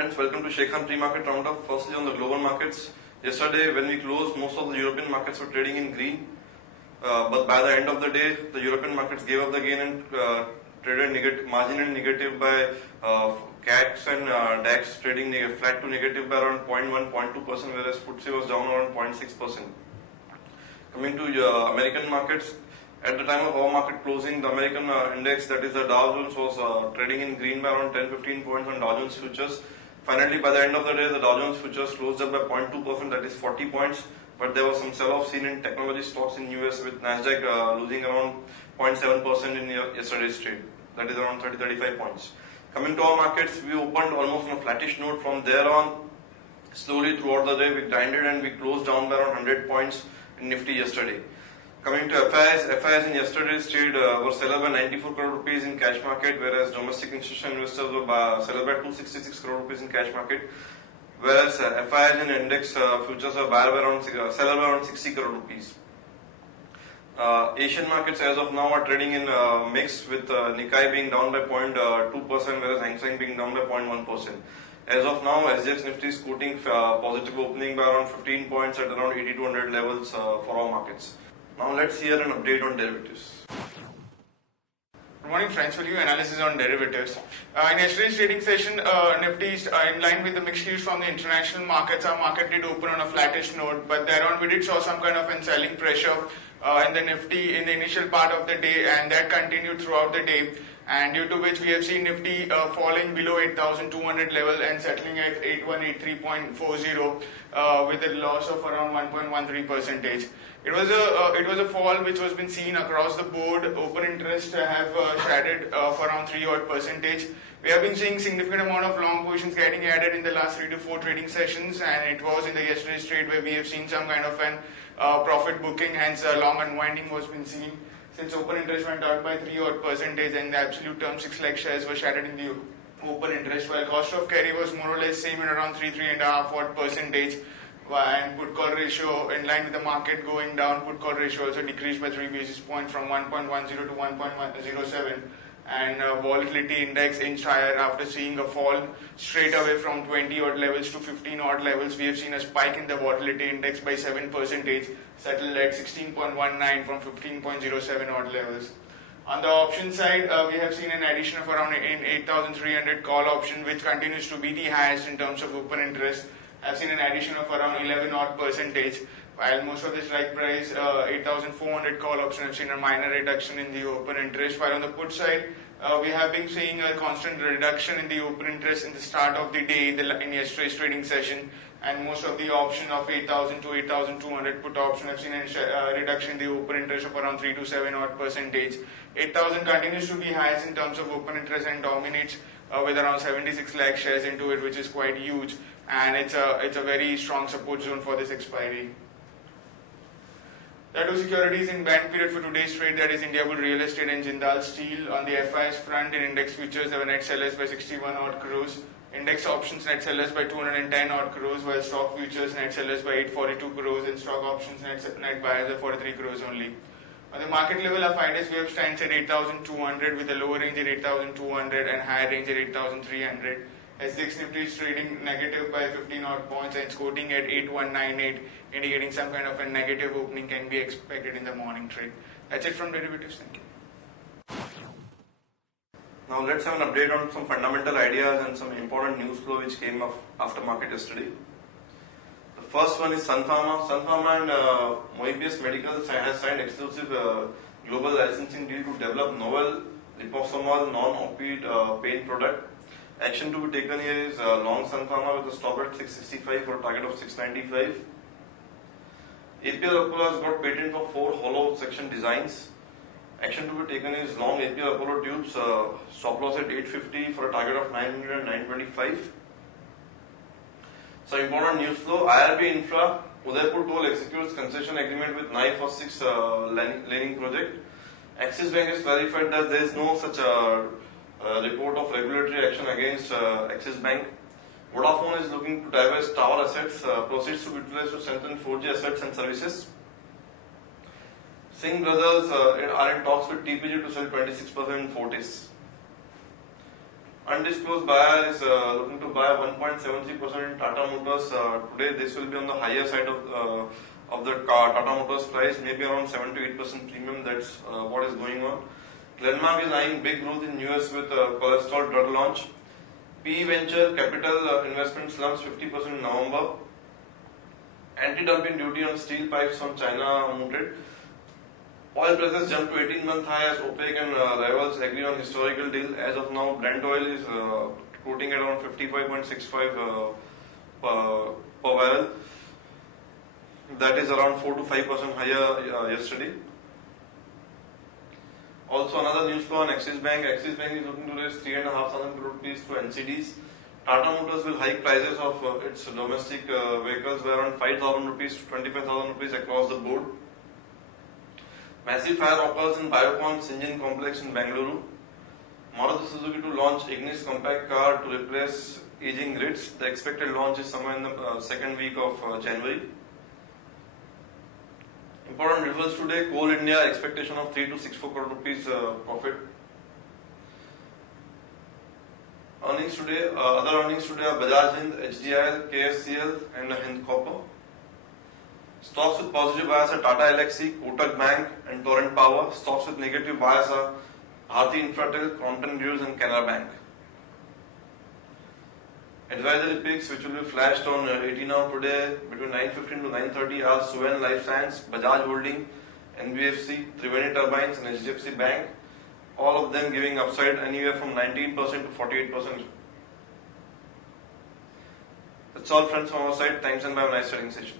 friends, welcome to Sheikh Khan Pre-Market Roundup. Firstly on the global markets. Yesterday when we closed, most of the European markets were trading in green. But by the end of the day, the European markets gave up the gain and traded marginally negative by CACs and DAX trading flat to negative by around 0.1, 0.2%, whereas FTSE was down around 0.6%. Coming to American markets, at the time of our market closing, the American index, that is the Dow Jones, was trading in green by around 10-15 points on Dow Jones futures. Finally, by the end of the day, the Dow Jones futures closed up by 0.2%, that is 40 points. But there was some sell-off seen in technology stocks in US, with Nasdaq losing around 0.7% in yesterday's trade. That is around 30-35 points. Coming to our markets, we opened almost on a flattish note. From there on, slowly throughout the day, we grinded and we closed down by around 100 points in Nifty yesterday. Coming to FIIs in yesterday's trade were seller by 94 crore rupees in cash market, whereas domestic institutional investors were seller by 266 crore rupees in cash market, whereas FIIs in index futures were seller by around 60 crore rupees. Asian markets as of now are trading in mix, with Nikkei being down by 0.2%, whereas Hang Seng being down by 0.1%. As of now, SGX Nifty is quoting positive opening by around 15 points at around 8200 levels for all markets. Now let's hear an update on derivatives. Good morning friends, we'll give you analysis on derivatives. In yesterday's trading session, Nifty is in line with the mixed cues from the international markets. Our market did open on a flattish note, but thereon we did saw some kind of selling pressure in the Nifty in the initial part of the day, and that continued throughout the day, and due to which we have seen Nifty falling below 8,200 level and settling at 8183.40 with a loss of around 1.13%. It was a fall which was been seen across the board. Open interest have shredded for around 3%. We have been seeing significant amount of long positions getting added in the last 3 to 4 trading sessions, and it was in the yesterday's trade where we have seen some kind of an profit booking, hence long unwinding was been seen. Since open interest went out by 3% and in the absolute term 6 lakh shares were shredded in the open interest, while cost of carry was more or less same at around 3.5%. And put call ratio in line with the market going down, put call ratio also decreased by 3 basis points from 1.10 to 1.07, and volatility index inched higher after seeing a fall straight away from 20 odd levels to 15 odd levels. We have seen a spike in the volatility index by 7%, settled at 16.19 from 15.07 odd levels. On the option side, we have seen an addition of around 8,300 call option, which continues to be the highest in terms of open interest. I've seen an addition of around 11 odd percentage, while most of the strike price 8,400 call option have seen a minor reduction in the open interest. While on the put side, we have been seeing a constant reduction in the open interest in the start of the day in yesterday's trading session, and most of the option of 8,000 to 8,200 put option have seen a reduction in the open interest of around 3 to 7 odd percentage. 8,000 continues to be highest in terms of open interest and dominates with around 76 lakh shares into it, which is quite huge, and it's a very strong support zone for this expiry. There are 2 securities in ban period for today's trade, that is Indiabulls Real Estate and Jindal Steel. On the FIs front, in index futures, there were net sellers by 61 odd crores. Index options net sellers by 210 odd crores, while stock futures net sellers by 842 crores and stock options net buyers by 43 crores only. On the market level, our 5 days wave stands at 8,200 with a lower range at 8,200 and higher range at 8,300. SGX Nifty is trading negative by 15 odd points and it's quoting at 8198, indicating some kind of a negative opening can be expected in the morning trade. That's it from derivatives. Thank you. Now let's have an update on some fundamental ideas and some important news flow which came up after market yesterday. The first one is Sun Pharma. Sun Pharma and Moebius Medical has signed exclusive global licensing deal to develop novel liposomal non-opioid pain product. Action to be taken here is long Sun Pharma with a stop at 665 for a target of 695. APL Apollo has got patent for 4 hollow section designs. Action to be taken is long APL Apollo tubes, stop loss at 850 for a target of 900 and 925. So important news flow, IRB Infra, Udaipur Toll executes concession agreement with NICE for 6 laning project. Axis Bank has clarified that there is no such report of regulatory action against Axis Bank. Vodafone is looking to divest tower assets, proceeds to be utilized to strengthen 4G assets and services. Singh brothers are in talks with TPG to sell 26% in Fortis. Undisclosed buyer is looking to buy 1.73% in Tata Motors. Today, this will be on the higher side of the Tata Motors price, maybe around 7 to 8% premium. That's what is going on. Glenmark is eyeing big growth in US with cholesterol drug launch. PE venture capital investment slumps 50% in November. Anti-dumping duty on steel pipes from China mooted. Oil prices jumped to 18-month high as OPEC and rivals agree on historical deal. As of now, Brent oil is quoting at around 55.65 per barrel. That is around 4 to 5% higher yesterday. Also, another news flow on Axis Bank. Axis Bank is looking to raise 3,500 crore rupees through NCDs. Tata Motors will hike prices of its domestic vehicles by around 5,000 rupees to 25,000 rupees across the board. Massive fire occurs in Biocon Syngene complex in Bengaluru. Maruti Suzuki to launch Ignis compact car to replace aging grids. The expected launch is somewhere in the second week of January. Important results today. Coal India expectation of 3 to 64 crore rupees profit. Earnings today. Other earnings today are Bajaj Hind, HDIL, KSCL, and Hind Copper. Stocks with positive bias are Tata Elxsi, Kotak Bank, and Torrent Power. Stocks with negative bias are Bharti Infratel, Crompton Greaves, and Canara Bank. Advisory picks which will be flashed on 18 hour today between 9:15 to 9:30 are Suven Life Science, Bajaj Holding, NBFC, Triveni Turbines, and HDFC Bank. All of them giving upside anywhere from 19% to 48%. That's all, friends, from our side. Thanks and have a nice trading session.